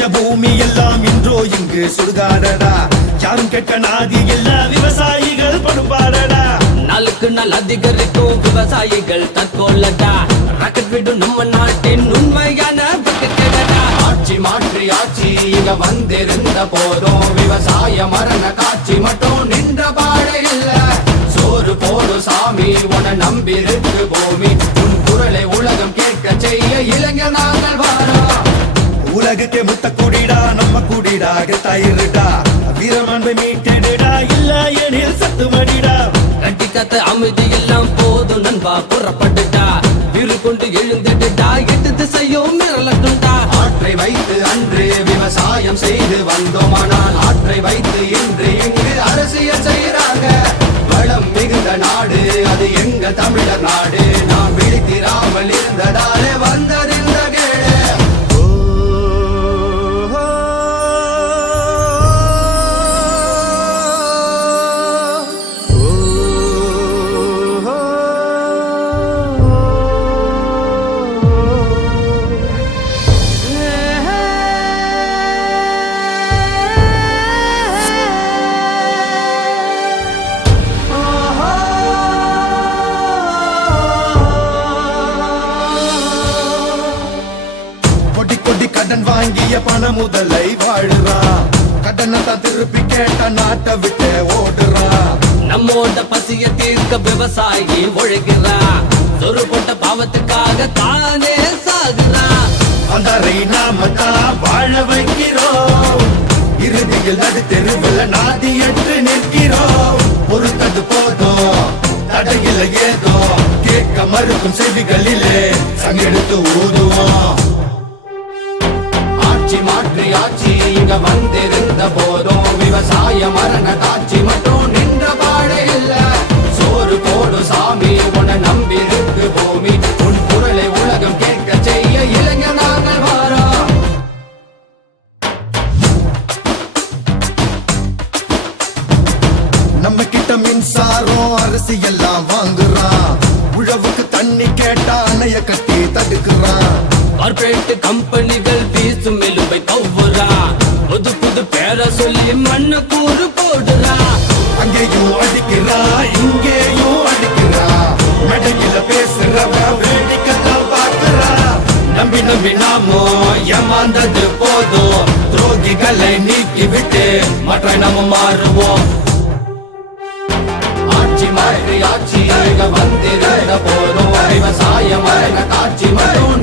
பச்சை பூமி எல்லாம் இன்றோ இங்கு சுடுகாடடா. யாரும் கேட்க நாதி எல்லா விவசாயிகள் படுபாடடா. நாளுக்கு நாள் அதிகரிக்கும் விவசாயிகள் தற்கொள்ளடா. ராக்கெட் விடும் நம்ம நாட்டின் உண்மையான ஆட்சி மாற்றி ஆட்சி இங்க வந்திருந்த போதும் விவசாய மரண காட்சி மட்டும் நின்ற பாடு இல்ல. சோறு போடு சாமி உன நம்பிருக்கு பூமி. உன் குரலை உலகம் கேட்க செய்ய இளைஞர் நாங்கள் வாரோம். உலகுக்கு முத்த கூடிடா நம்ம கூடிடா கெத்தாயிருடா. வீரமாண்பை மீட்டெடுடா இல்ல எனில் சத்து மடிடா. கட்டி கத்த அமைதி எல்லாம் போதும் நண்பா புறப்பட்டுட்டா. வீறு கொண்டு எழுந்துட்டா எட்டு திசையும் மிரளட்டுண்டா. ஆற்றை வைத்து அன்று விவசாயம் செய்து வந்தோமானால் ஆற்றை வைத்து இன்று இங்கு அரசியல் செய்யறாங்க. வளம் மிகுந்த நாடு அது எங்க தமிழர் நாடு. நாம் விழித்திராமல் இருந்ததாலே வந்ததிந்த கேடு. கடன் வாங்கிய பண முதலை வாழுறான். கடனை தான் திருப்பி கேட்ட நாட்டை விட்டு ஓடுறான். நம்மோட பசிய தீர்க்க விவசாயி ஒழுகிறா. சொரு போட்ட பாவத்துக்காக தானே சாகுறா. வந்தரை நாம தான் வாழ வைக்கிறோம். இறுதியில் நடு தெருவில் நாதியற்று நிற்கிறோம். பொறுத்தது போதும் தடையில ஏதோ கேட்க மறுக்கும் செவிகளிலே சங்கெடுத்து ஊதுவோம். ஆட்சி மாற்றி ஆட்சி இங்க வந்திருந்த போதும் விவசாய மரண காட்சி மட்டும் நின்ற பாடு இல்ல. சோறு போடு சாமி உன நம்பிருக்கு பூமி. உன் குரலை உலகம் கேட்க செய்ய இளைஞர் நாங்கள் வாரோம். நம்ம கிட்ட மின்சாரம் அரிசி எல்லாம் வாங்குறான். உழவுக்கு தண்ணி கேட்டா அணைய கட்டி தடுக்கிறான். கார்பரேட் கம்பெனிகள் வீசும் எலும்பை கவ்வுறா. புது புது பேரை சொல்லி மண்ண கூறு போடுறா. அங்கேயும் அடிக்கிறா இங்கேயும் அடிக்கிறா. மேடையில பேசுறவ வேடிக்கைத்தான் பார்க்கிறா. நம்பி நம்பி நாமோ ஏமாந்தது போதும். துரோகிகளை நீக்கி விட்டு மற்ற நாம மாறுவோம். ஆட்சி மாற்றி ஆட்சி இங்க வந்திருந்த போதும் விவசாய மரண காட்சி மட்டும்